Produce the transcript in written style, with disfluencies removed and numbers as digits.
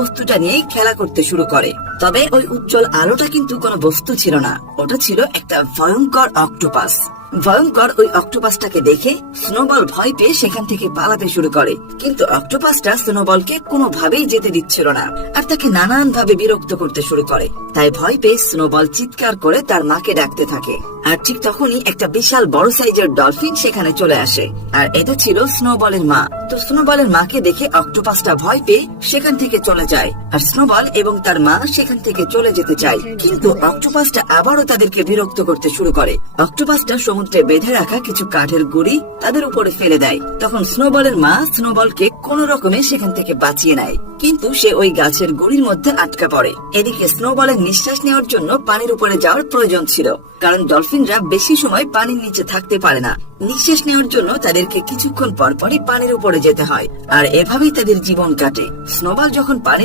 বস্তুটা নিয়েই খেলা করতে শুরু করে। তবে ওই উজ্জ্বল আলোটা কিন্তু কোনো বস্তু ছিল না, ওটা ছিল একটা ভয়ঙ্কর অক্টোপাস। ভয়ঙ্কর ওই অক্টোপাসটাকে দেখে স্নোবল ভয় পেয়ে সেখান থেকে পালাতে শুরু করে, কিন্তু অক্টোপাসটা স্নোবলকে কোনোভাবেই যেতে দিচ্ছিল না আর তাকে নানান ভাবে বিরক্ত করতে শুরু করে। তাই ভয় পেয়ে স্নোবল চিৎকার করে তার মাকে ডাকতে থাকে। আর ঠিক তখনই একটা বিশাল বড় সাইজের ডলফিন সেখানে চলে আসে, আর এটা ছিল স্নোবলের মা। তো স্নোবলের মাকে দেখে অক্টোপাসটা ভয় পেয়ে সেখান থেকে চলে যায়, আর স্নোবল এবং তার মা সেখান থেকে চলে যেতে চায়, কিন্তু অক্টোপাসটা আবারও তাদেরকে বিরক্ত করতে শুরু করে। অক্টোপাসটা সমুদ্রে বেঁধে রাখা কিছু কাঠের গুঁড়ি তাদের উপরে ফেলে দেয়। তখন স্নোবলের মা স্নোবলকে কোন রকমে সেখান থেকে বাঁচিয়ে নেয়, কিন্তু সে ওই গাছের গুঁড়ির মধ্যে আটকা পড়ে। এদিকে স্নোবলের নিঃশ্বাস নেওয়ার জন্য পানির উপরে যাওয়ার প্রয়োজন ছিল, কারণ ডলফিনরা বেশি সময় পানির নিচে থাকতে পারে না। নিঃশ্বাস নেওয়ার জন্য তাদেরকে কিছুক্ষণ পর পরই পানির উপরে যেতে হয়, আর এভাবেই তাদের জীবন কাটে। স্নোবল যখন পানি